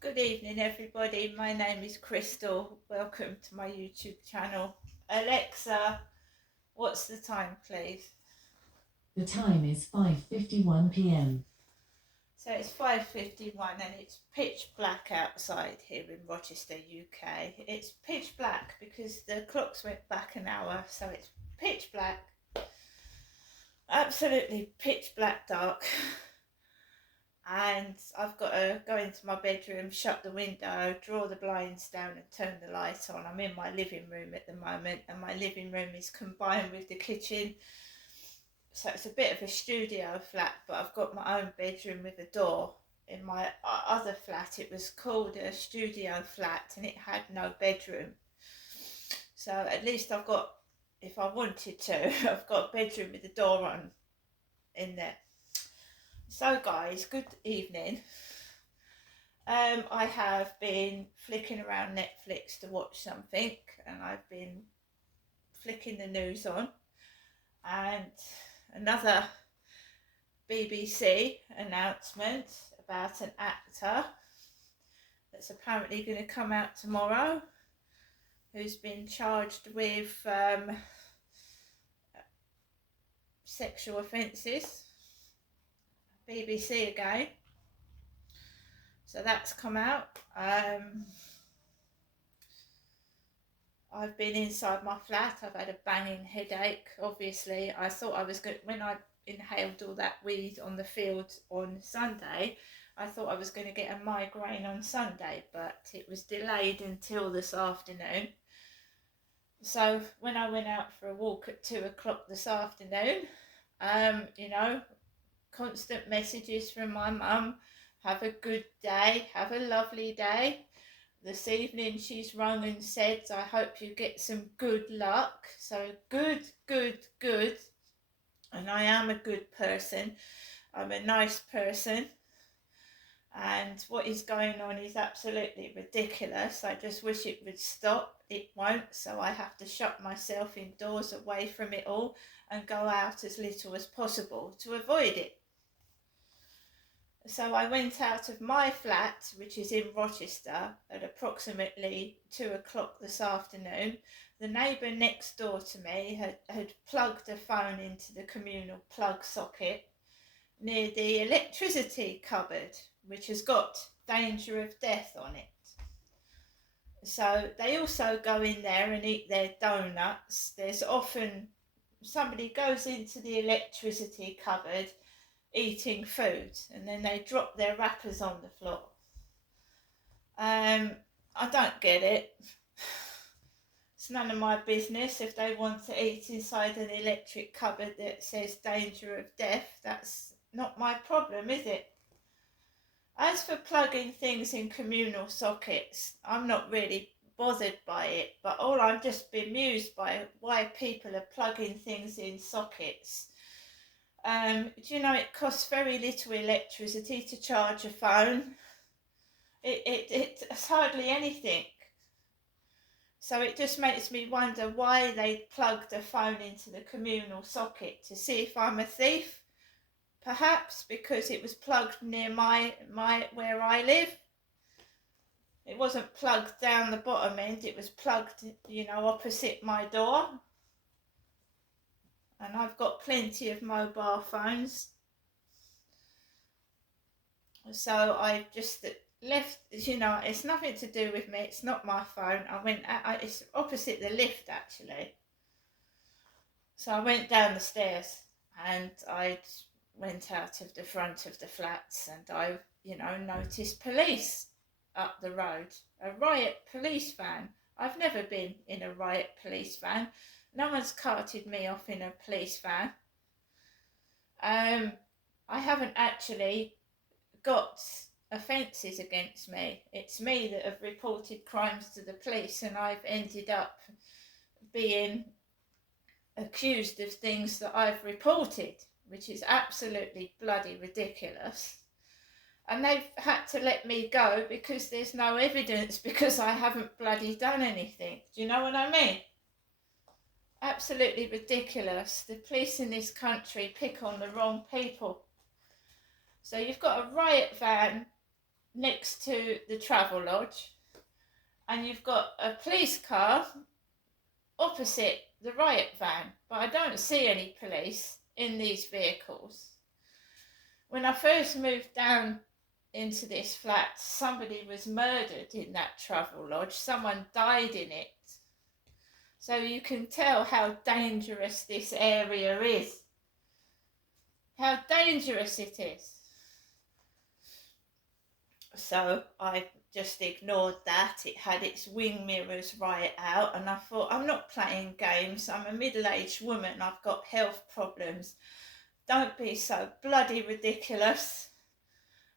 Good evening, everybody. My name is Crystal. Welcome to my YouTube channel. Alexa, what's the time, please? The time is 5:51 p.m. So it's 5:51 and it's pitch black outside here in Rochester, UK. It's pitch black because the clocks went back an hour, so it's pitch black. Absolutely pitch black dark. And I've got to go into my bedroom, shut the window, draw the blinds down and turn the light on. I'm in my living room at the moment and my living room is combined with the kitchen. So it's a bit of a studio flat, but I've got my own bedroom with a door. In my other flat, it was called a studio flat and it had no bedroom. So at least I've got, if I wanted to, I've got a bedroom with a door on in there. So guys, good evening. I have been flicking around Netflix to watch something and I've been flicking the news on and another BBC announcement about an actor that's apparently going to come out tomorrow who's been charged with sexual offences. BBC again. So that's come out. I've been inside my flat. I've had a banging headache. Obviously, I thought I was going when I inhaled all that weed on the field on Sunday. I thought I was going to get a migraine on Sunday, but it was delayed until this afternoon. So when I went out for a walk at 2 o'clock this afternoon, constant messages from my mum. Have a good day. Have a lovely day. This evening she's rung and said, I hope you get some good luck. So good. And I am a good person. I'm a nice person. And what is going on is absolutely ridiculous. I just wish it would stop. It won't. So I have to shut myself indoors away from it all and go out as little as possible to avoid it. So I went out of my flat, which is in Rochester, at approximately 2 o'clock this afternoon. The neighbour next door to me had plugged a phone into the communal plug socket near the electricity cupboard, which has got danger of death on it. So they also go in there and eat their donuts. There's often somebody goes into the electricity cupboard eating food and then they drop their wrappers on the floor. I don't get it. It's none of my business if they want to eat inside an electric cupboard that says danger of death. That's not my problem, is it? As for plugging things in communal sockets, I'm not really bothered by it, but all I'm just bemused by why people are plugging things in sockets. Do you know it costs very little electricity to charge a phone? It's hardly anything. So it just makes me wonder why they plugged a phone into the communal socket, to see if I'm a thief. Perhaps because it was plugged near my where I live. It wasn't plugged down the bottom end, it was plugged, opposite my door. And I've got plenty of mobile phones. So I just left, it's nothing to do with me, it's not my phone. It's opposite the lift actually. So I went down the stairs and I went out of the front of the flats and I, noticed police up the road, a riot police van. I've never been in a riot police van. No one's carted me off in a police van. I haven't actually got offences against me. It's me that have reported crimes to the police and I've ended up being accused of things that I've reported, which is absolutely bloody ridiculous. And they've had to let me go because there's no evidence, because I haven't bloody done anything. Do you know what I mean? Absolutely ridiculous. The police in this country pick on the wrong people. So you've got a riot van next to the travel lodge, and you've got a police car opposite the riot van, but I don't see any police in these vehicles. When I first moved down into this flat, somebody was murdered in that travel lodge. Someone died in it. So you can tell how dangerous this area is. How dangerous it is. So I just ignored that. It had its wing mirrors right out, and I thought, I'm not playing games. I'm a middle-aged woman. I've got health problems. Don't be so bloody ridiculous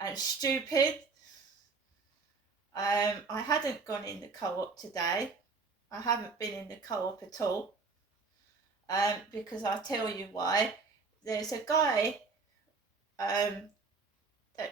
and stupid. I hadn't gone in the co-op today. I haven't been in the co-op at all. Because I'll tell you why. There's a guy,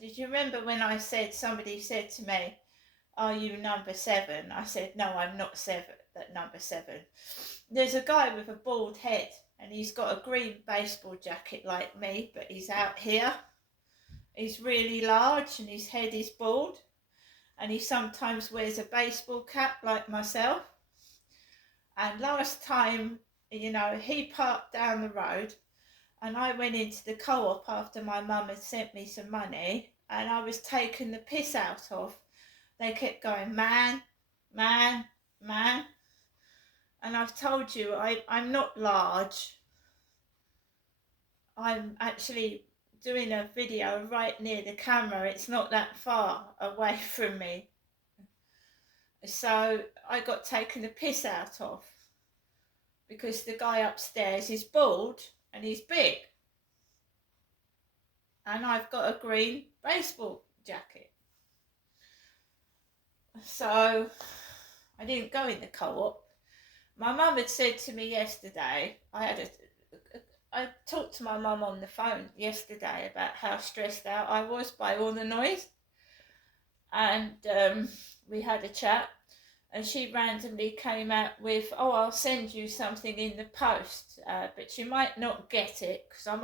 did you remember when I said, somebody said to me, are you number 7? I said, no, I'm not number 7. There's a guy with a bald head, and he's got a green baseball jacket like me, but he's out here. He's really large and his head is bald, and he sometimes wears a baseball cap like myself. And last time, he parked down the road, and I went into the co-op after my mum had sent me some money, and I was taken the piss out of. They kept going, man, man, man. And I've told you, I'm not large. I'm actually doing a video right near the camera. It's not that far away from me. So I got taken the piss out of because the guy upstairs is bald and he's big. And I've got a green baseball jacket. So I didn't go in the co-op. My mum had said to me yesterday, I talked to my mum on the phone yesterday about how stressed out I was by all the noise. And we had a chat, and she randomly came out with, I'll send you something in the post, but you might not get it because I've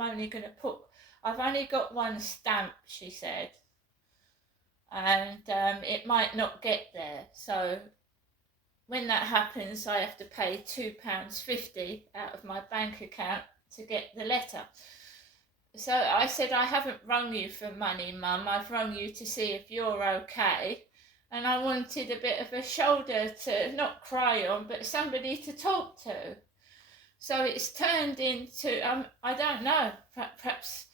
only got one stamp, she said. And it might not get there. So when that happens, I have to pay £2.50 out of my bank account to get the letter. So I said, I haven't rung you for money, Mum. I've rung you to see if you're okay. And I wanted a bit of a shoulder to not cry on, but somebody to talk to. So it's turned into, I don't know, perhaps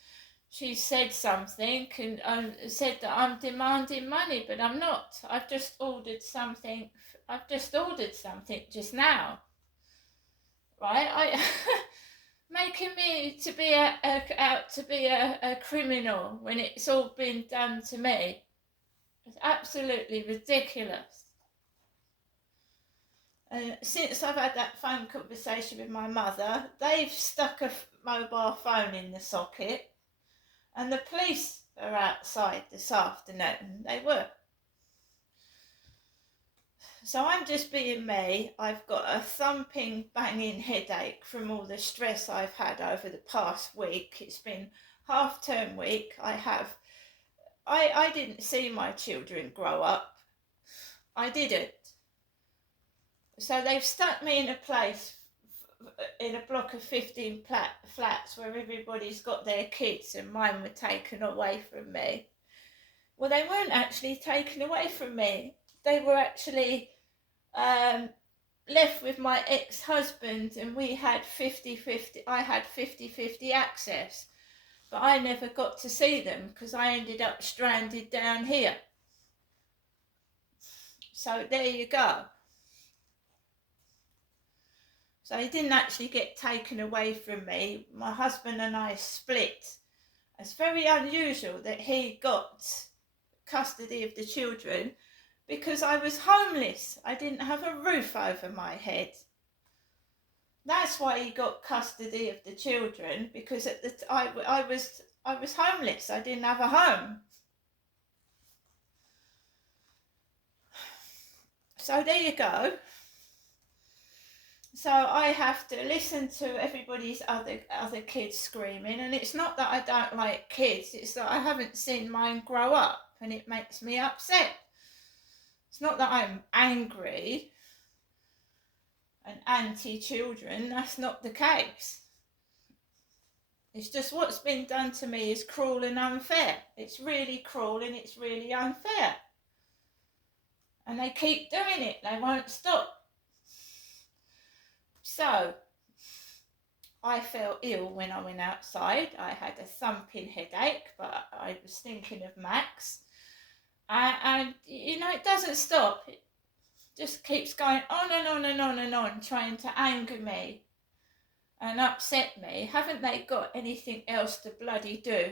she said something and said that I'm demanding money, but I'm not. I've just ordered something just now, right? Making me to be out to be a criminal when it's all been done to me. It's absolutely ridiculous. And since I've had that phone conversation with my mother, they've stuck a mobile phone in the socket. And the police are outside this afternoon. They were. So I'm just being me. I've got a thumping, banging headache from all the stress I've had over the past week. It's been half-term week. I didn't see my children grow up. I didn't. So they've stuck me in a place, in a block of 15 flats where everybody's got their kids and mine were taken away from me. Well, they weren't actually taken away from me. They were actually left with my ex-husband, and we had 50-50. I had 50-50 access, but I never got to see them because I ended up stranded down here. So there you go. So he didn't actually get taken away from me. My husband and I split. It's very unusual that he got custody of the children because I was homeless. I didn't have a roof over my head. That's why he got custody of the children, because at the I was homeless. I didn't have a home. So there you go. So I have to listen to everybody's other kids screaming, and it's not that I don't like kids, it's that I haven't seen mine grow up, and it makes me upset. It's not that I'm angry and anti-children, that's not the case. It's just what's been done to me is cruel and unfair. It's really cruel and it's really unfair. And they keep doing it, they won't stop. So, I felt ill when I went outside. I had a thumping headache, but I was thinking of Max. And you know, it doesn't stop. It just keeps going on and on and on and on, trying to anger me and upset me. Haven't they got anything else to bloody do?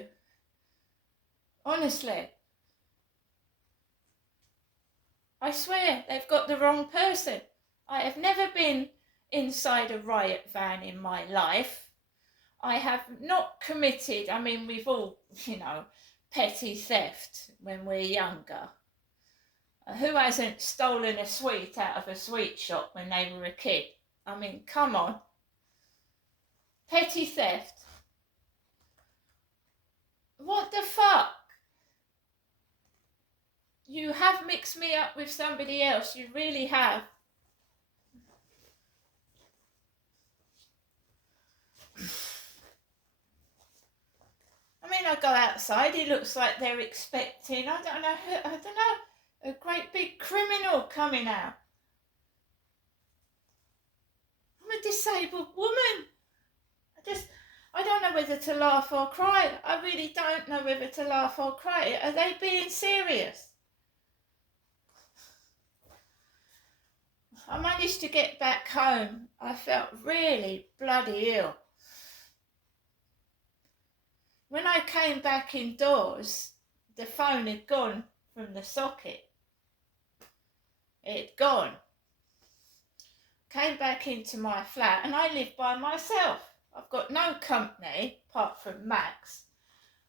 Honestly. I swear, they've got the wrong person. I have never been inside a riot van in my life. I have not committed, I mean, we've all, you know, petty theft when we're younger. Who hasn't stolen a sweet out of a sweet shop when they were a kid? I mean, come on. Petty theft. What the fuck? You have mixed me up with somebody else. You really have. I mean, I go outside, it looks like they're expecting, I don't know, a great big criminal coming out. I'm a disabled woman. I don't know whether to laugh or cry. I really don't know whether to laugh or cry. Are they being serious? I managed to get back home. I felt really bloody ill. When I came back indoors, the phone had gone from the socket. It had gone. Came back into my flat, and I live by myself. I've got no company apart from Max.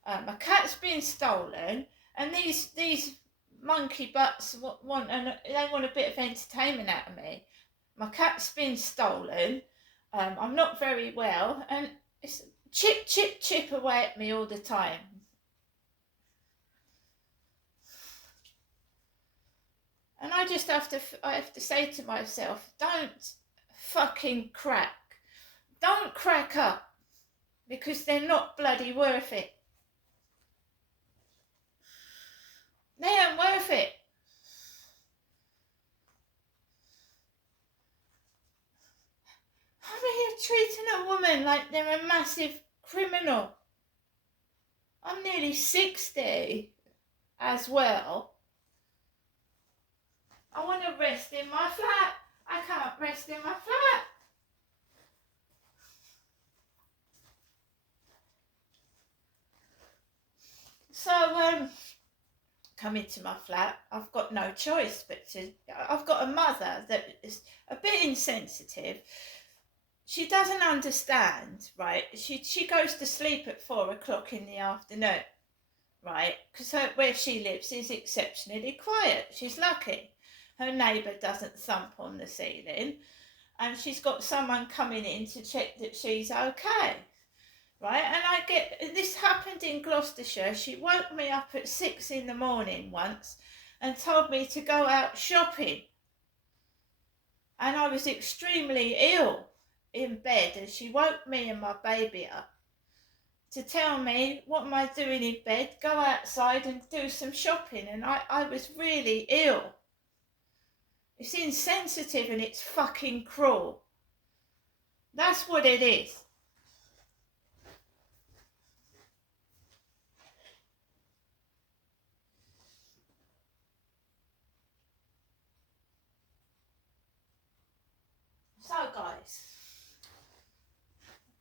My cat's been stolen, and these monkey butts want a bit of entertainment out of me. My cat's been stolen. I'm not very well, and it's chip away at me all the time. And I have to say to myself, don't fucking crack. Don't crack up, because they're not bloody worth it. They ain't worth it. I mean, you're treating a woman like they're a massive criminal. I'm nearly 60 as well. I want to rest in my flat. I can't rest in my flat. So, come into my flat. I've got no choice I've got a mother that is a bit insensitive. She doesn't understand, right? She goes to sleep at 4 o'clock in the afternoon, right? Because where she lives is exceptionally quiet. She's lucky. Her neighbour doesn't thump on the ceiling, and she's got someone coming in to check that she's okay, right? And this happened in Gloucestershire. She woke me up at 6 in the morning once and told me to go out shopping. And I was extremely ill in bed, and she woke me and my baby up to tell me, what am I doing in bed? Go outside and do some shopping. And I was really ill. It's insensitive and it's fucking cruel. That's what it is. So guys,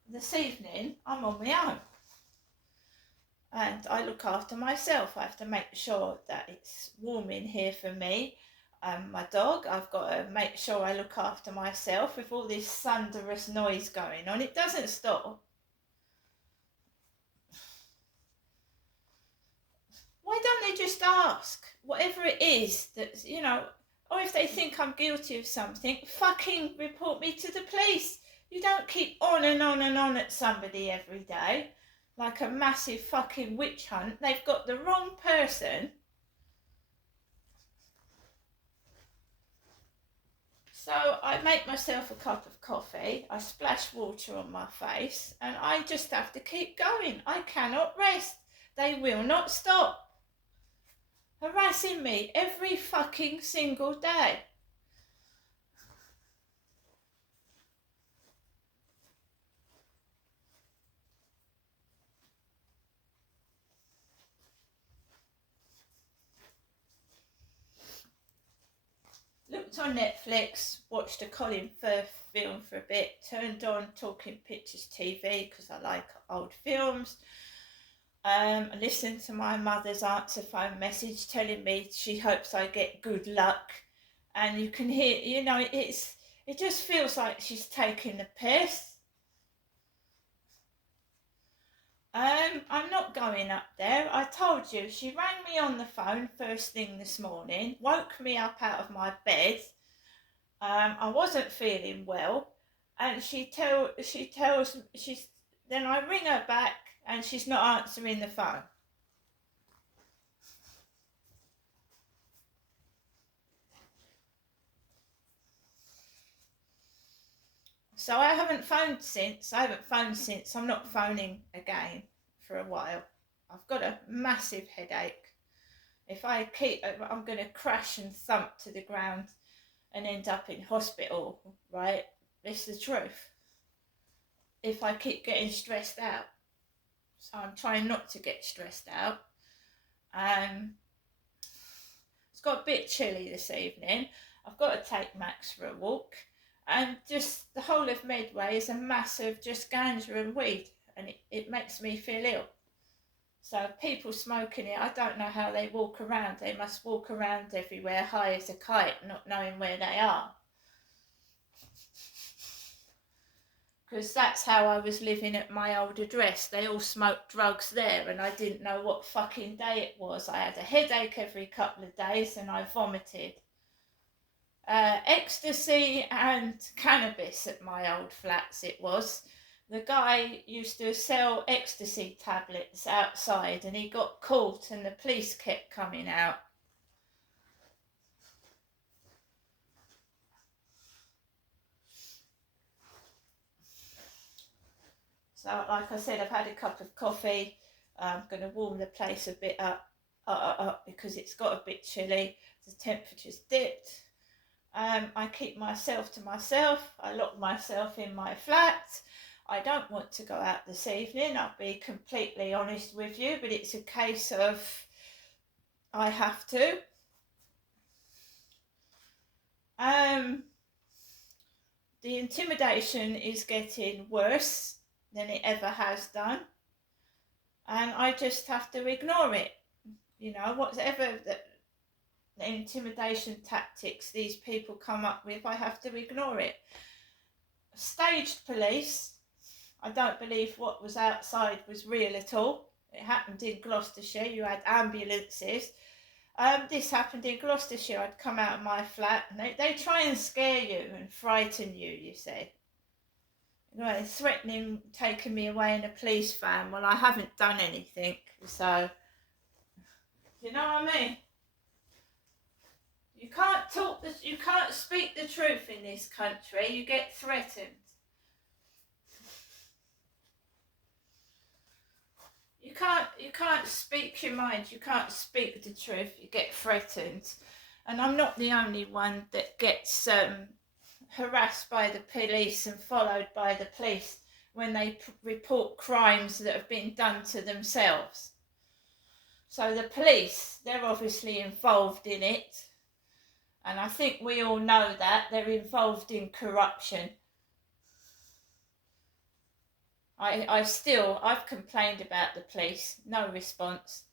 this evening I'm on my own. And I look after myself. I have to make sure that it's warm in here for me. My dog, I've got to make sure I look after myself with all this thunderous noise going on. It doesn't stop. Why don't they just ask? Whatever it is that, you know, Or if they think I'm guilty of something, fucking report me to the police. You don't keep on and on and on at somebody every day like a massive fucking witch hunt. They've got the wrong person. So I make myself a cup of coffee, I splash water on my face, and I just have to keep going. I cannot rest. They will not stop harassing me every fucking single day. Looked on Netflix, watched a Colin Firth film for a bit, turned on Talking Pictures TV because I like old films. I listened to my mother's answer phone message telling me she hopes I get good luck. And you can hear, it just feels like she's taking the piss. I'm not going up there. I told you, she rang me on the phone first thing this morning, woke me up out of my bed. I wasn't feeling well, and then I ring her back, and she's not answering the phone. So I haven't phoned since. I'm not phoning again for a while. I've got a massive headache. If I keep, I'm going to crash and thump to the ground and end up in hospital, right? This is the truth. If I keep getting stressed out. So I'm trying not to get stressed out. It's got a bit chilly this evening. I've got to take Max for a walk. And just the whole of Medway is a massive just ganja and weed. And it makes me feel ill. So people smoking it, I don't know how they walk around. They must walk around everywhere high as a kite, not knowing where they are. Because that's how I was living at my old address. They all smoked drugs there and I didn't know what fucking day it was. I had a headache every couple of days and I vomited. Ecstasy and cannabis at my old flats it was. The guy used to sell ecstasy tablets outside and he got caught and the police kept coming out. So, like I said, I've had a cup of coffee. I'm going to warm the place a bit up because it's got a bit chilly. The temperature's dipped. I keep myself to myself. I lock myself in my flat. I don't want to go out this evening. I'll be completely honest with you, but it's a case of I have to. The intimidation is getting worse than it ever has done, and I just have to ignore it. Whatever the intimidation tactics these people come up with, I have to ignore it. Staged police. I don't believe what was outside was real at all. It happened in Gloucestershire. You had ambulances. This happened in Gloucestershire. I'd come out of my flat and they try and scare you and frighten you, you see. Threatening taking me away in a police van. Well, I haven't done anything, so you know what I mean? You can't speak the truth in this country. You get threatened. You can't speak your mind. You can't speak the truth. You get threatened. And I'm not the only one that gets harassed by the police and followed by the police when they report crimes that have been done to themselves. So the police, they're obviously involved in it. And I think we all know that. They're involved in corruption. I've complained about the police, no response,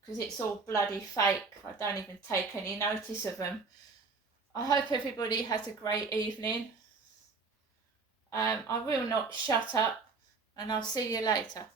because it's all bloody fake. I don't even take any notice of them. I hope everybody has a great evening. I will not shut up, and I'll see you later.